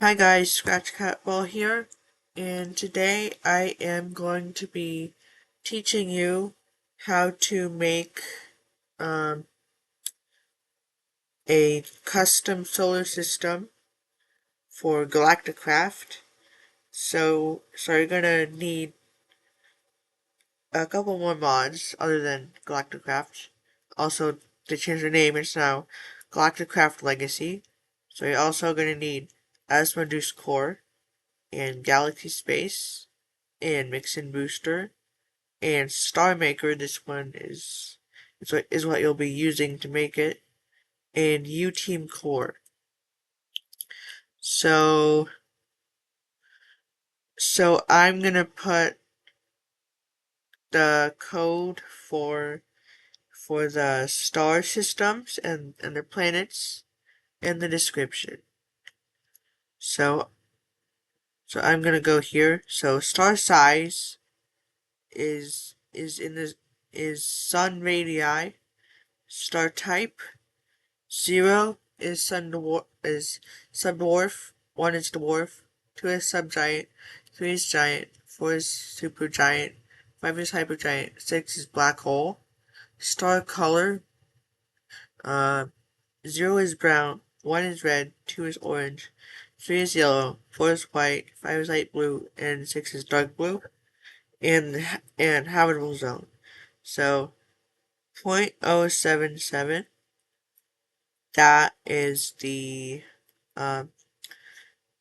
Hi guys, Scratch Catball here, and today I am going to be teaching you how to make um, a custom solar system for Galacticraft. So you're gonna need a couple more mods other than Galacticraft. Also, to change the name, it's now Galacticraft Legacy. So you're also gonna need AsmodeusCore and Galaxy Space and Mixin Booster and StarMaker. This one is what you'll be using to make it, and Team Core. So I'm gonna put the code for the star systems and the planets in the description. So I'm gonna go here. So star size is sun radii. Star type 0 is subdwarf, 1 is dwarf, 2 is subgiant, 3 is giant, 4 is supergiant, 5 is hypergiant, 6 is black hole. Star color, 0 is brown, 1 is red, 2 is orange, 3 is yellow, 4 is white, 5 is light blue, and 6 is dark blue. And habitable zone. So 0.077, that is the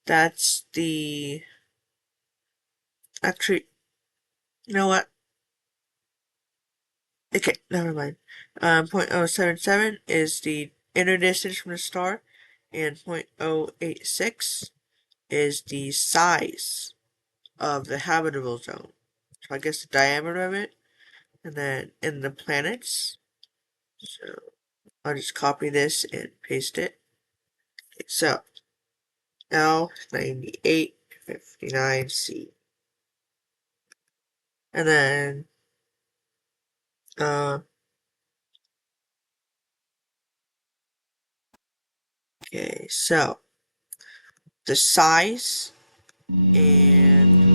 that's the actually, you know what? Okay, never mind. 0.077 is the inner distance from the star, and 0.086 is the size of the habitable zone. So I guess the diameter of it, and then in the planets. So I'll just copy this and paste it. Okay, so L9859C. And then okay, so the size, and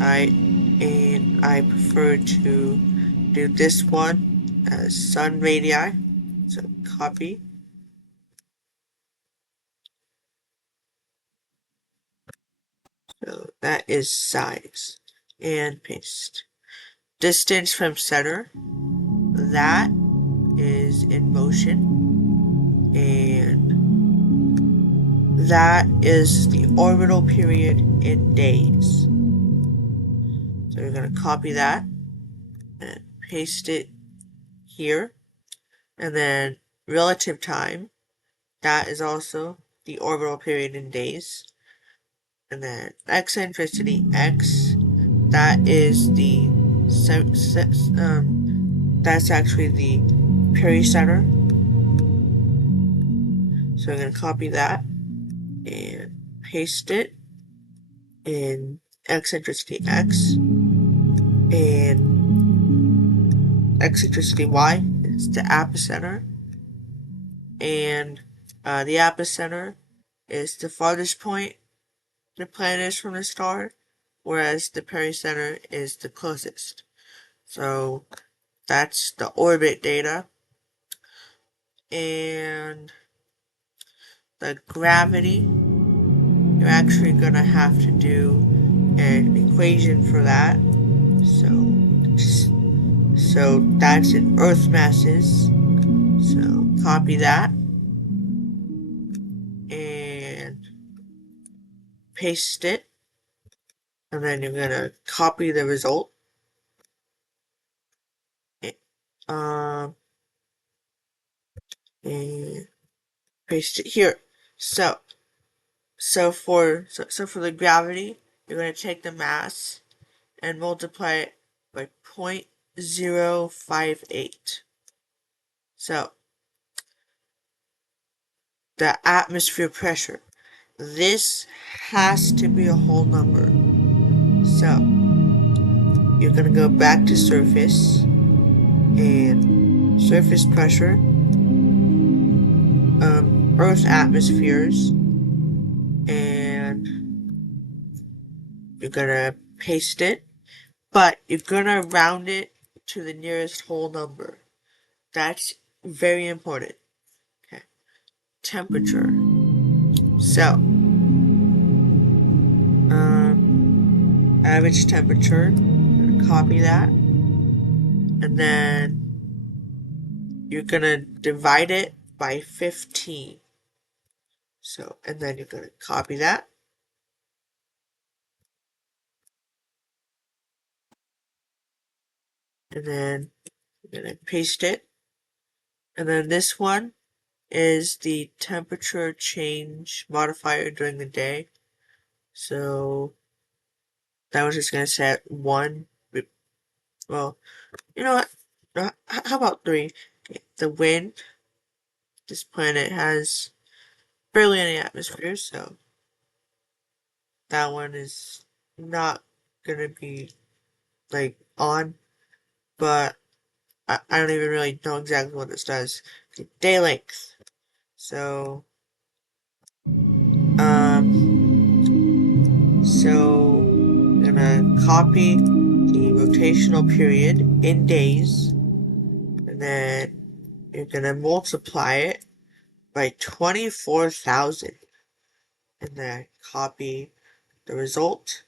I prefer to do this one as sun radii. So copy. So that is size, and paste. Distance from center, that is in motion, and that is the orbital period in days. So we're going to copy that and paste it here. And then relative time, that is also the orbital period in days. And then eccentricity, x, that is the that's actually the pericenter. So I'm going to copy that and paste it in eccentricity x, and eccentricity y is the epicenter, and the epicenter is the farthest point the planet is from the star, whereas the pericenter is the closest. So that's the orbit data. And the gravity, you're actually going to have to do an equation for that. So that's in Earth masses. So copy that and paste it. And then you're going to copy the result. And paste it here. So for the gravity, you're going to take the mass and multiply it by 0.058. So the atmosphere pressure, this has to be a whole number. So you're going to go back to surface and surface pressure, Earth atmospheres, and you're gonna paste it, but you're gonna round it to the nearest whole number. That's very important. Okay. Temperature. So, average temperature. I'm gonna copy that, and then you're gonna divide it by 15. So, and then you're gonna copy that, and then you're gonna paste it, and then this one is the temperature change modifier during the day. So that was just gonna set 1. Well, you know what? How about 3? Okay, the wind. This planet has barely any atmosphere, so that one is not gonna be like on. But I don't even really know exactly what this does. Okay, day length. So I'm gonna copy the rotational period in days, and then you're gonna multiply it by 24,000, and then copy the result,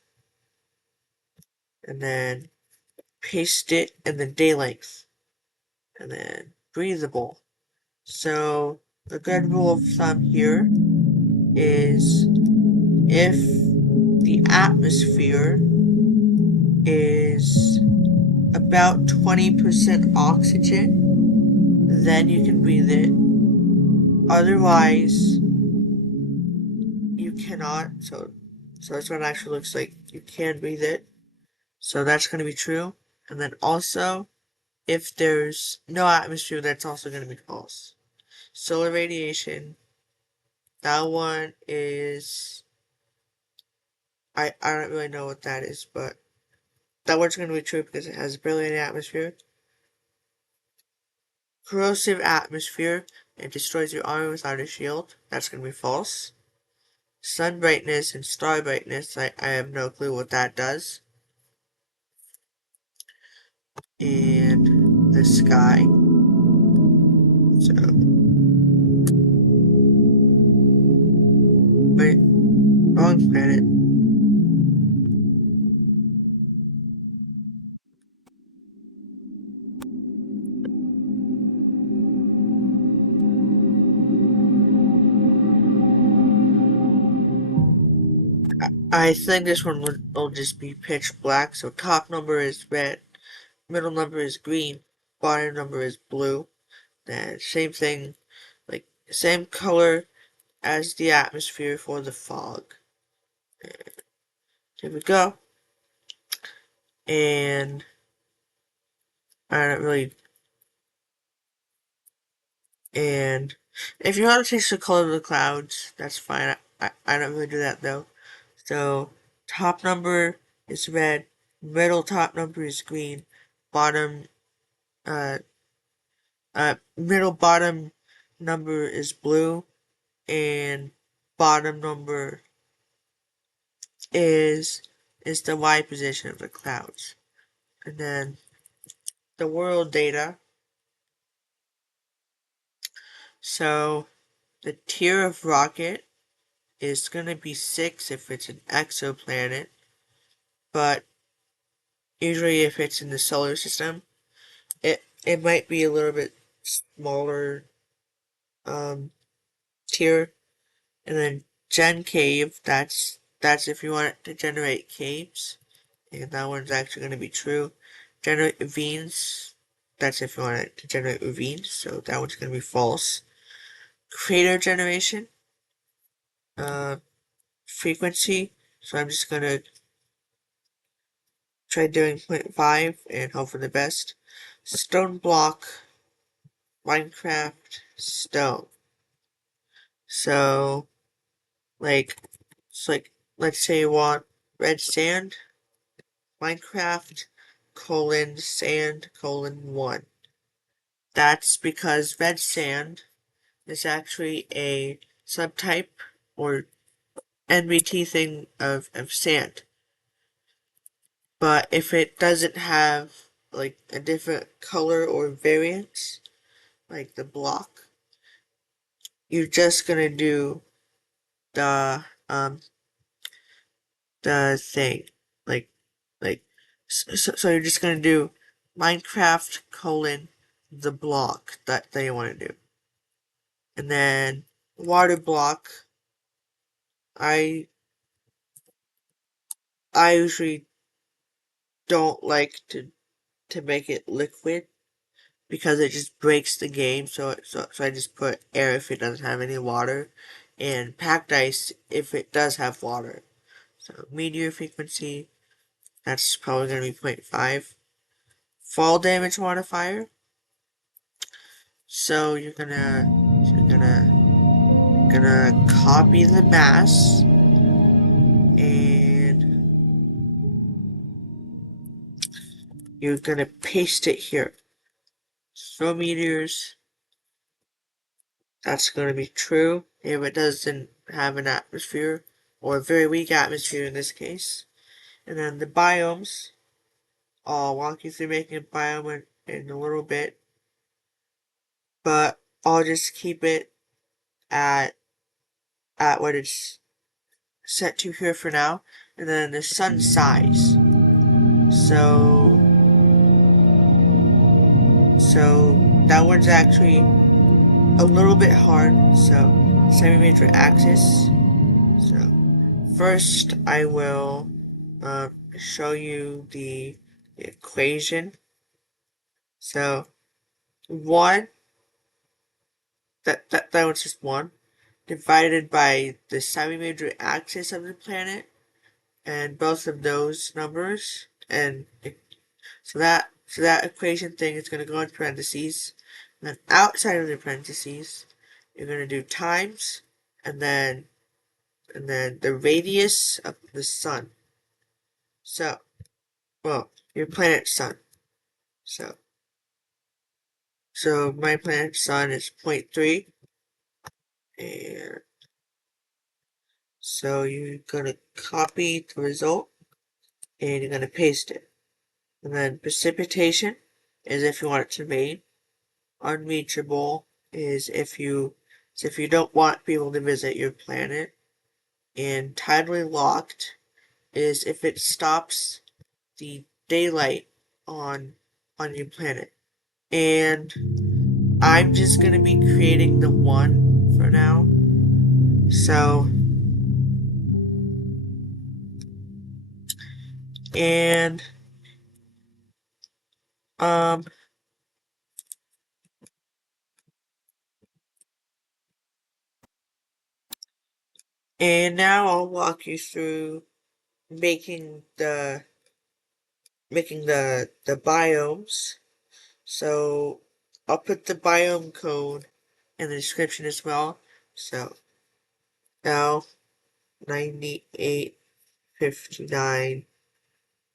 and then paste it in the day length, and then breathable. So the good rule of thumb here is if the atmosphere is about 20% oxygen, then you can breathe it. Otherwise, you cannot. So that's what it actually looks like. You can breathe it. So that's going to be true. And then also, if there's no atmosphere, that's also going to be false. Solar radiation, that one is, I don't really know what that is, but that one's going to be true because it has barely any atmosphere. Corrosive atmosphere, it destroys your armor without a shield. That's going to be false. Sun brightness and star brightness, I have no clue what that does. And the sky. So, wait, wrong planet. I think this one will just be pitch black. So top number is red, middle number is green, bottom number is blue. Then same thing, like same color as the atmosphere for the fog. And here we go. And I don't really. And if you want to change the color of the clouds, that's fine. I don't really do that though. So top number is red, middle top number is green, bottom uh middle bottom number is blue, and bottom number is the Y position of the clouds. And then the world data. So the tier of rocket is gonna be 6 if it's an exoplanet, but usually if it's in the solar system, it might be a little bit smaller tier. And then Gen Cave, that's if you want it to generate caves, and that one's actually going to be true. Generate ravines, that's if you want it to generate ravines, so that one's going to be false. Crater generation, uh, frequency, so I'm just going to try doing 0.5 and hope for the best. Stone block, Minecraft, stone. So, like, it's like, let's say you want red sand, Minecraft, sand, 1. That's because red sand is actually a subtype or NBT thing of sand. But if it doesn't have like a different color or variance, like the block, you're just gonna do the thing, like like so you're just gonna do Minecraft colon the block that you want to do, and then water block. I I usually don't like to make it liquid because it just breaks the game. So I just put air if it doesn't have any water, and packed ice if it does have water. So meteor frequency, that's probably gonna be 0.5. Fall damage modifier. So you're gonna copy the mass and you're gonna paste it here. Throw meteors. That's gonna be true if it doesn't have an atmosphere or a very weak atmosphere in this case. And then the biomes. I'll walk you through making a biome in a little bit, but I'll just keep it at what it's set to here for now. And then the sun size. So that one's actually a little bit hard. So semi-major axis. So first I will show you the equation. So one, that one's just one, divided by the semi-major axis of the planet, and both of those numbers, and so that equation thing is going to go in parentheses, and then outside of the parentheses, you're going to do times, and then the radius of the sun. So, well, your planet's sun. So, my planet's sun is 0.3, and so you're gonna copy the result, and you're gonna paste it. And then precipitation is if you want it to rain. Unreachable is if you don't want people to visit your planet. And tidally locked is if it stops the daylight on your planet. And I'm just gonna be creating the one for now. So and um and now I'll walk you through making the biomes. So I'll put the biome code in the description as well. So L9859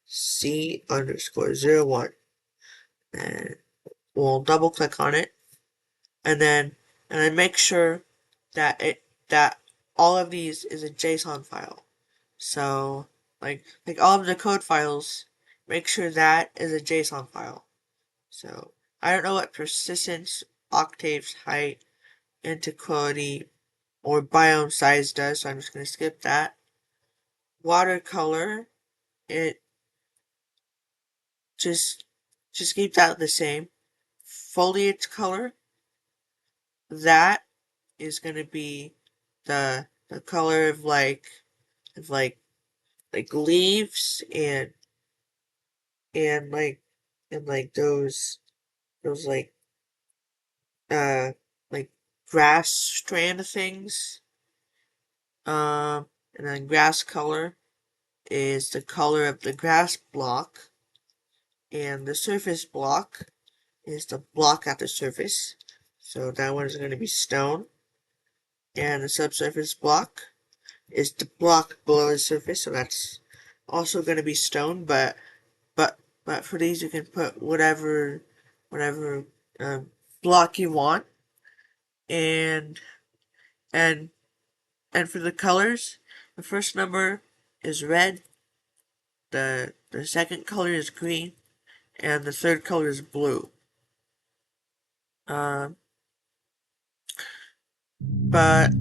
C_01, and we'll double click on it, and then make sure that all of these is a JSON file. So like all of the code files, make sure that is a JSON file. So I don't know what persistence, octaves, height, intquility, or biomeSize does, so I'm just going to skip that. Watercolor, it just keep that the same. Foliage color, that is going to be the color of of like leaves and like those uh like grass strand things. And then grass color is the color of the grass block, and the surface block is the block at the surface. So that one is going to be stone, and the subsurface block is the block below the surface. So that's also going to be stone, but for these you can put whatever block you want, and and for the colors, the first number is red, the second color is green, and the third color is blue. But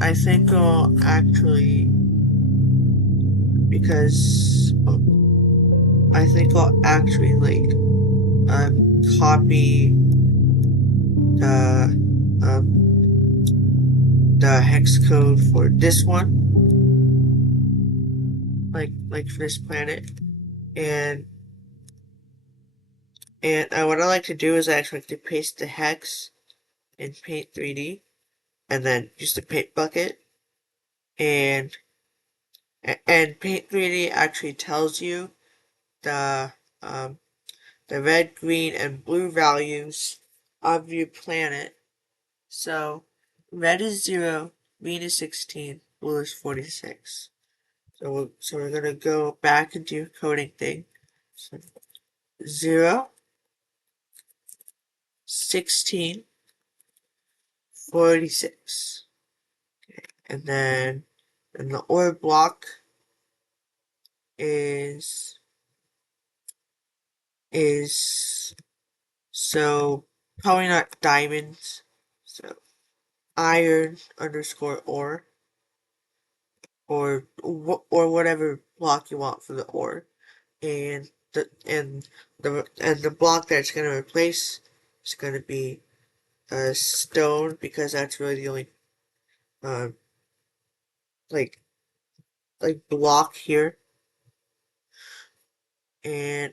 I think I'll actually, because I think I'll actually copy the the hex code for this one, like for this planet, and what I like to do is I actually like to paste the hex in Paint 3D, and then use the paint bucket, and Paint 3D actually tells you the um, the red, green, and blue values of your planet. So red is 0, green is 16, blue is 46. So we're gonna go back into your coding thing. So 0, 16, 46. Okay. And then the ore block is so probably not diamonds. So iron underscore ore, or whatever block you want for the ore, and the block that's gonna replace is gonna be stone, because that's really the only um like block here, and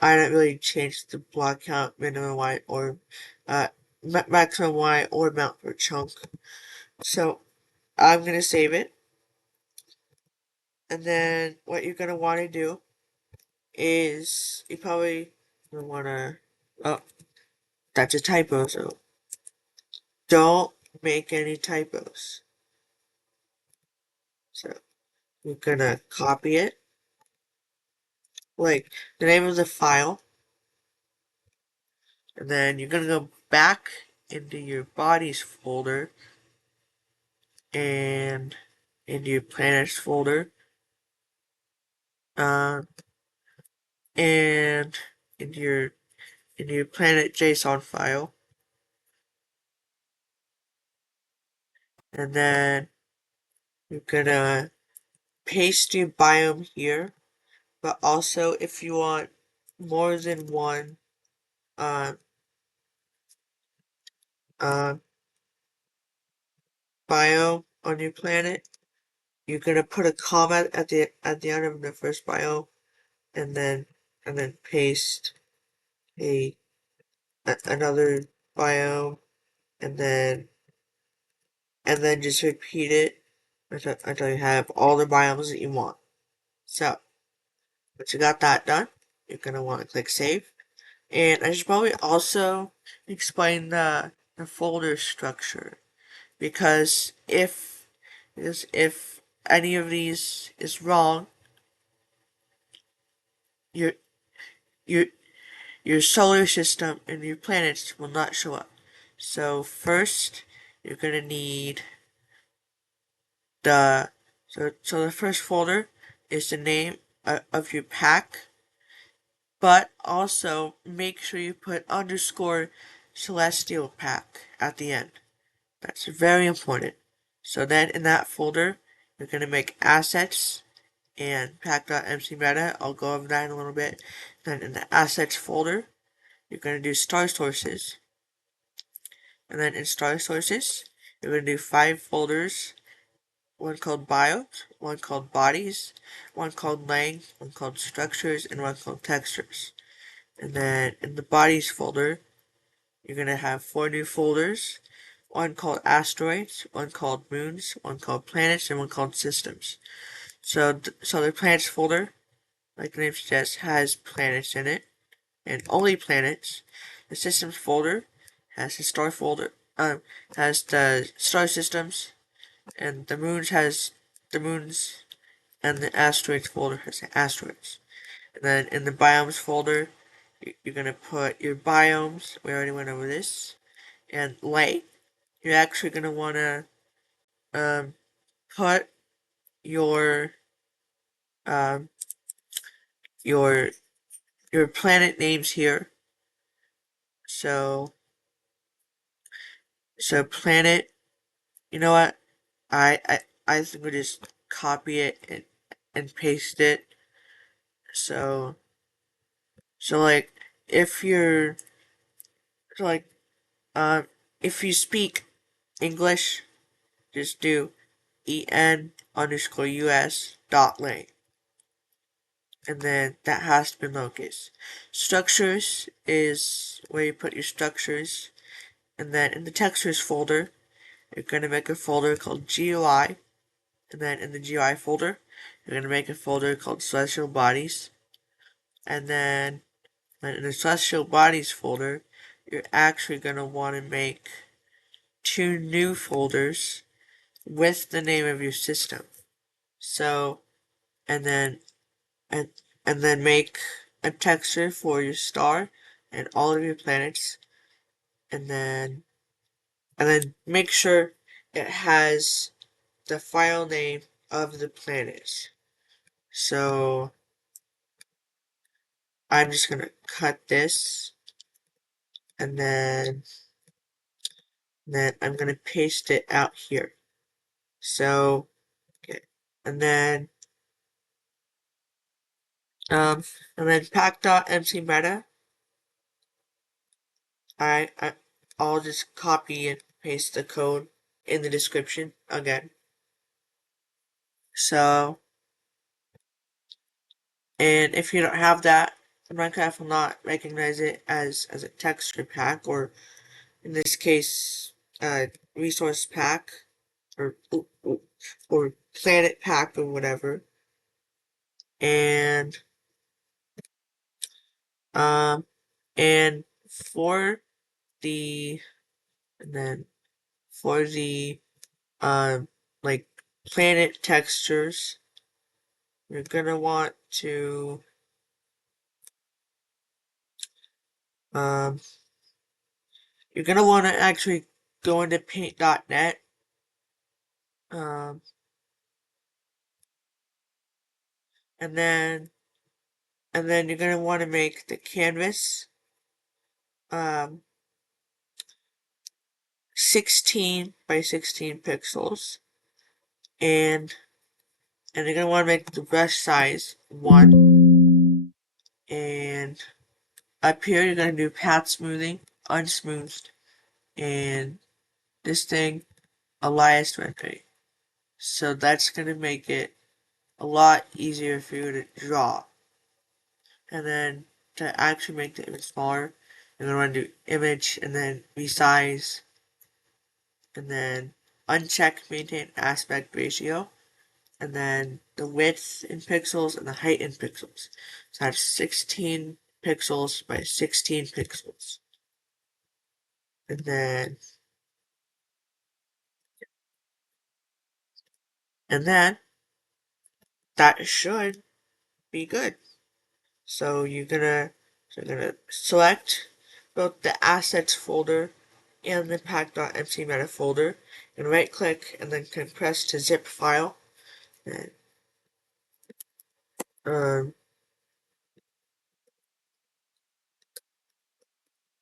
I didn't really change the block count, minimum Y or maximum Y or amount per chunk. So I'm gonna save it, and then what you're gonna want to do is you probably want to. Oh, that's a typo. So don't make any typos. So you're gonna copy it, like the name of the file, and then you're gonna go back into your bodies folder and into your planets folder, uh, and into your planet JSON file, and then you're gonna paste your biome here. But also, if you want more than one uh, uh, biome on your planet, you're gonna put a comma at the end of the first biome, and then paste another biome, and then just repeat it until you have all the biomes that you want. So once you got that done, you're gonna want to click save. And I should probably also explain the folder structure, because if any of these is wrong, your your your solar system and your planets will not show up. So first, you're gonna need the so the first folder is the name of your pack, but also make sure you put underscore celestial pack at the end. That's very important. So then in that folder, you're gonna make assets and pack.mcmeta. I'll go over that in a little bit. Then in the assets folder, you're gonna do star sources. And then in star sources, you're gonna do 5 folders. One called biomes, one called bodies, one called length, one called structures, and one called textures. And then in the bodies folder, you're gonna have 4 new folders. One called asteroids, one called moons, one called planets, and one called systems. So the planets folder, like the name suggests, has planets in it, and only planets. The systems folder has the star folder, has the star systems, and the moons, and the asteroids folder has the asteroids. And then in the biomes folder, you're gonna put your biomes. We already went over this. And light, you're actually gonna wanna um, put your um, your your planet names here. So planet. You know what? I think we'll just copy it and paste it. So like if you're so like if you speak English, just do en_us.link, and then that has to be lowercase. Structures is where you put your structures, and then in the textures folder, you're gonna make a folder called GUI, and then in the GUI folder, you're gonna make a folder called celestial bodies, and then in the celestial bodies folder, you're actually gonna want to make two new folders with the name of your system. So, and then and and then make a texture for your star and all of your planets, and then make sure it has the file name of the planets. So I'm just gonna cut this, and then I'm gonna paste it out here. So okay, and then um pack.mcmeta. I I'll just copy and paste the code in the description again. So, and if you don't have that, Minecraft will not recognize it as a texture pack, or in this case, resource pack, or or planet pack, or whatever. And um and for the and then for the like planet textures, you're gonna want to um you're gonna want to actually go into paint.net, um and then you're gonna want to make the canvas um 16 by 16 pixels, and you're gonna want to make the brush size 1, and up here you're gonna do path smoothing unsmoothed, and this thing Elias rendering. So that's gonna make it a lot easier for you to draw. And then to actually make the image smaller, you're gonna want to do image and then resize, and then uncheck maintain aspect ratio, and then the width in pixels and the height in pixels. So I have 16 pixels by 16 pixels. And then that should be good. So you're gonna select both the assets folder and the pack.mcmeta folder, and right click and then compress to zip file, and um,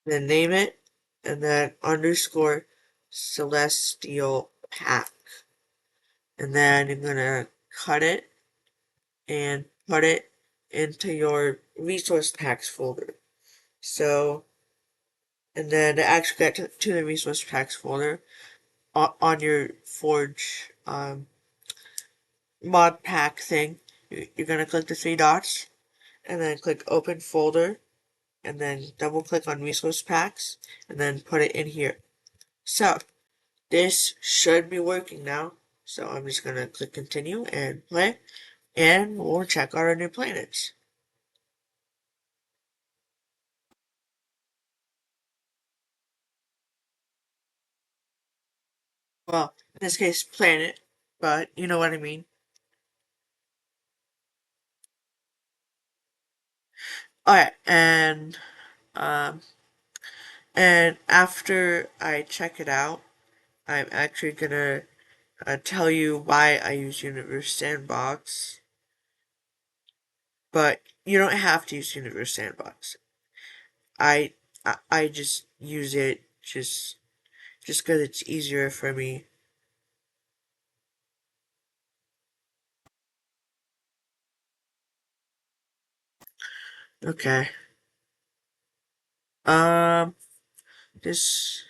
then name it, and then underscore celestial pack, and then you're gonna cut it and put it into your resource packs folder. So, and then to actually get to the resource packs folder on your Forge mod pack thing, you're gonna click the three dots and then click open folder, and then double click on resource packs and then put it in here. So this should be working now. So I'm just gonna click continue and play, and we'll check out our new planets. Well, in this case planet, but you know what I mean. Alright, um and after I check it out, I'm actually gonna tell you why I use Universe Sandbox, but you don't have to use Universe Sandbox. I just use it just because it's easier for me. Okay. Um, this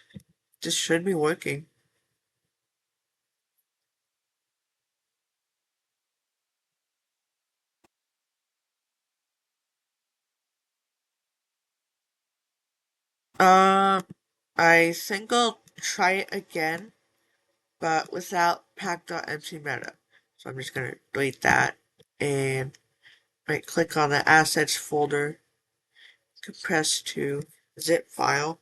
this should be working. Um, I think I'll try it again, but without pack.mcmeta. So I'm just gonna delete that and right click on the assets folder, compress to zip file.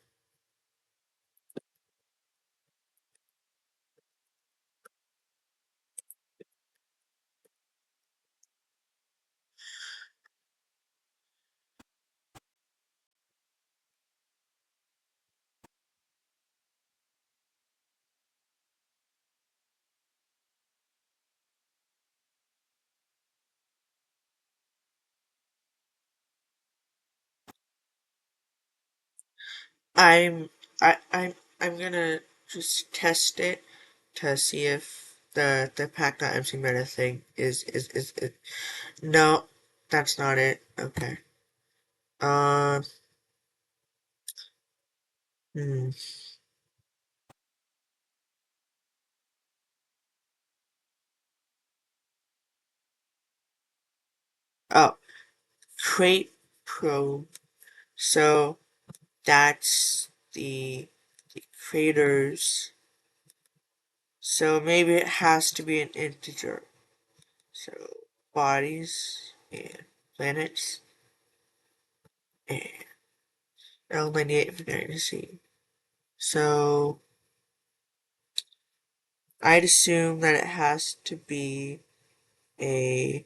I'm I'm gonna just test it to see if the pack.mcmeta thing is no, that's not it. Okay. Um hmm. Oh, create probe. So that's the creators. So maybe it has to be an integer. So bodies and planets and L98 for dynasty. So I'd assume that it has to be a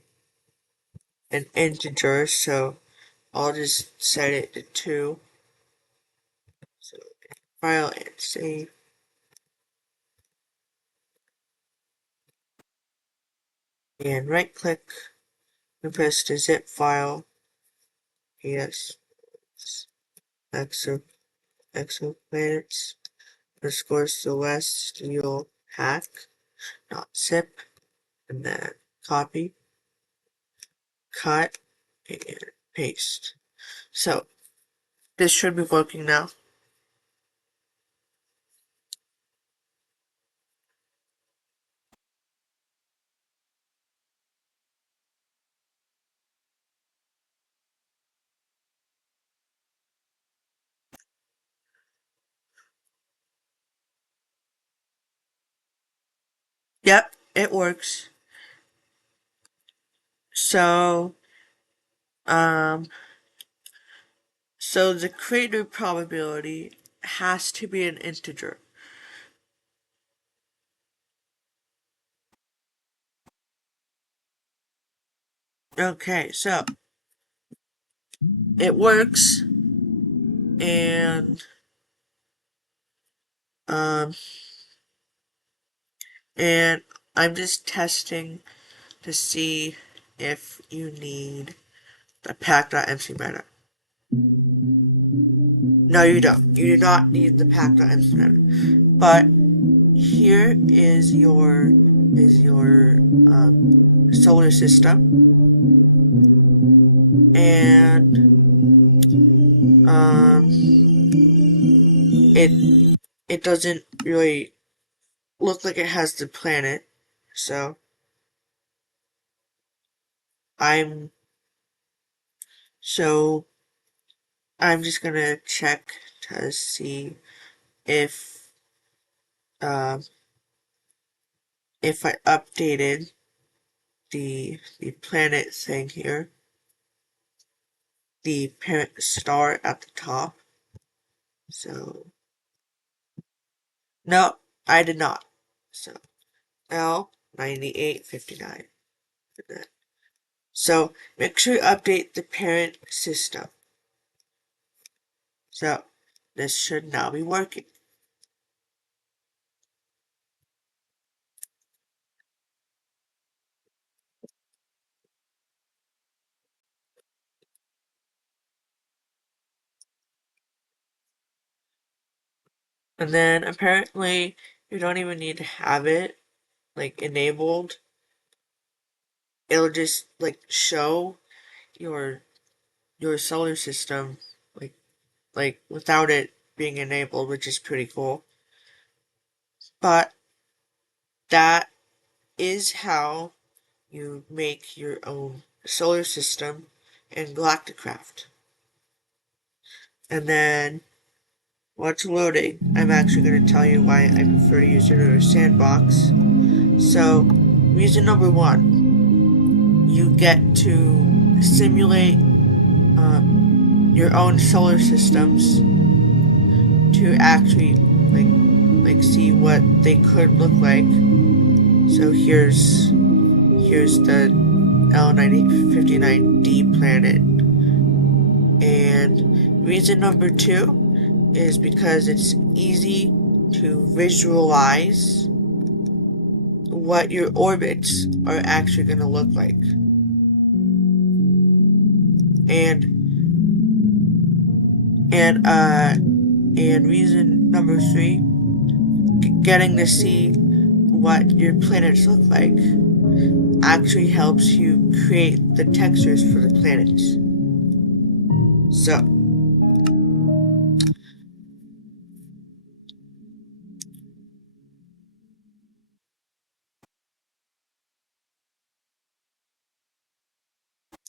an integer, so I'll just set it to 2. So file and save. And right click and press the zip file. Yes. Exo exoplanets underscore celestial hack dot zip, and then copy, cut, and paste. So this should be working now. Yep, it works. So um so the creator probability has to be an integer. Okay, so it works, and um and I'm just testing to see if you need the pack.mcmeta. No, you don't. You do not need the pack.mcmeta. But here is your solar system, and it it doesn't really look like it has the planet, so I'm so I'm just gonna check to see if um if I updated the planet thing here, the parent star at the top. So no, I did not. So L9859. So make sure you update the parent system. So this should now be working. And then apparently you don't even need to have it like enabled. It'll just like show your solar system like without it being enabled, which is pretty cool. But that is how you make your own solar system in Galacticraft. And then once loading, I'm actually going to tell you why I prefer to use Universe Sandbox. So, reason number one, you get to simulate your own solar systems to actually like see what they could look like. So here's the L9059D planet. And reason number two is because it's easy to visualize what your orbits are actually going to look like. And reason number three, getting to see what your planets look like actually helps you create the textures for the planets. So,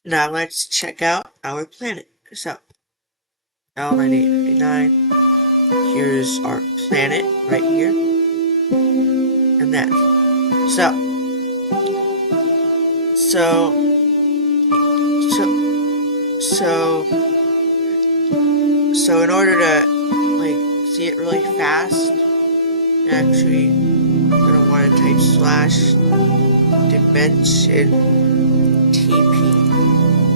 now let's check out our planet. So, L9859, here's our planet right here, and then, so, so, so, so in order to, like, see it really fast, you're actually gonna want to type slash dimension TP,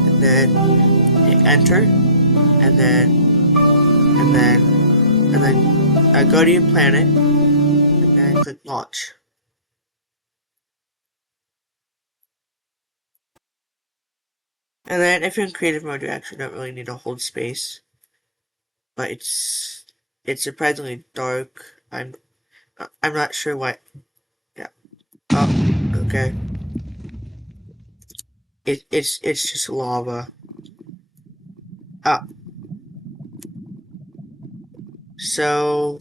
and then hit enter, and then go to your planet, and then click launch. And then if you're in creative mode, you actually don't really need to hold space, but it's surprisingly dark. I'm not sure what. Yeah. Oh, okay. It's just lava. Oh, so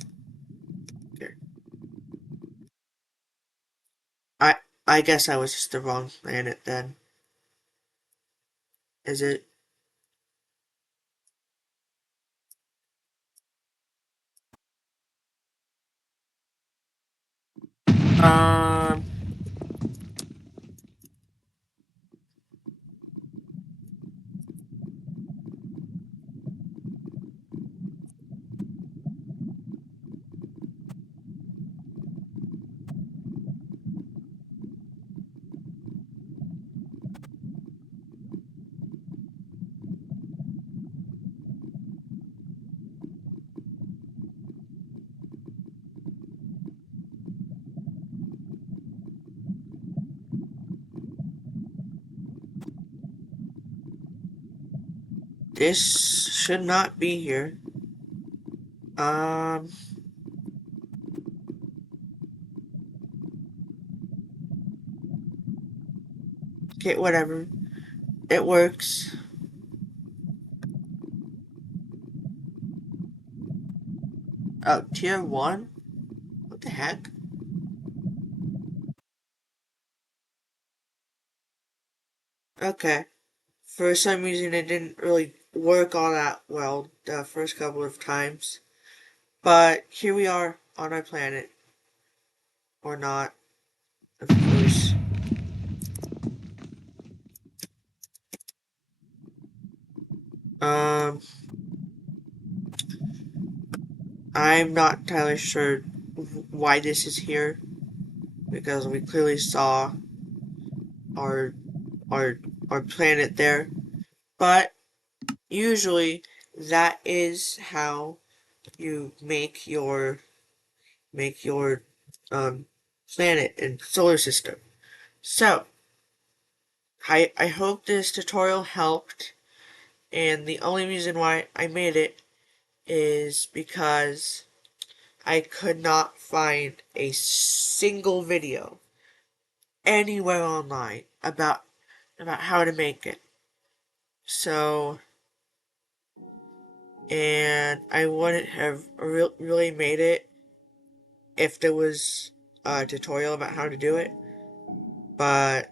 I I guess I was just the wrong planet then. Is it? Um. This should not be here. Um. Okay, whatever. It works. Oh, tier 1? What the heck? Okay. For some reason, it didn't really work all that well the first couple of times. But here we are on our planet. Or not, of course. Um, I'm not entirely sure why this is here. Because we clearly saw our our our planet there. But usually that is how you make your um planet and solar system. So I hope this tutorial helped, and the only reason why I made it is because I could not find a single video anywhere online about how to make it. So, and I wouldn't have really made it if there was a tutorial about how to do it. But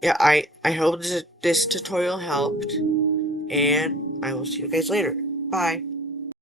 yeah, I hope this tutorial helped, and I will see you guys later. Bye.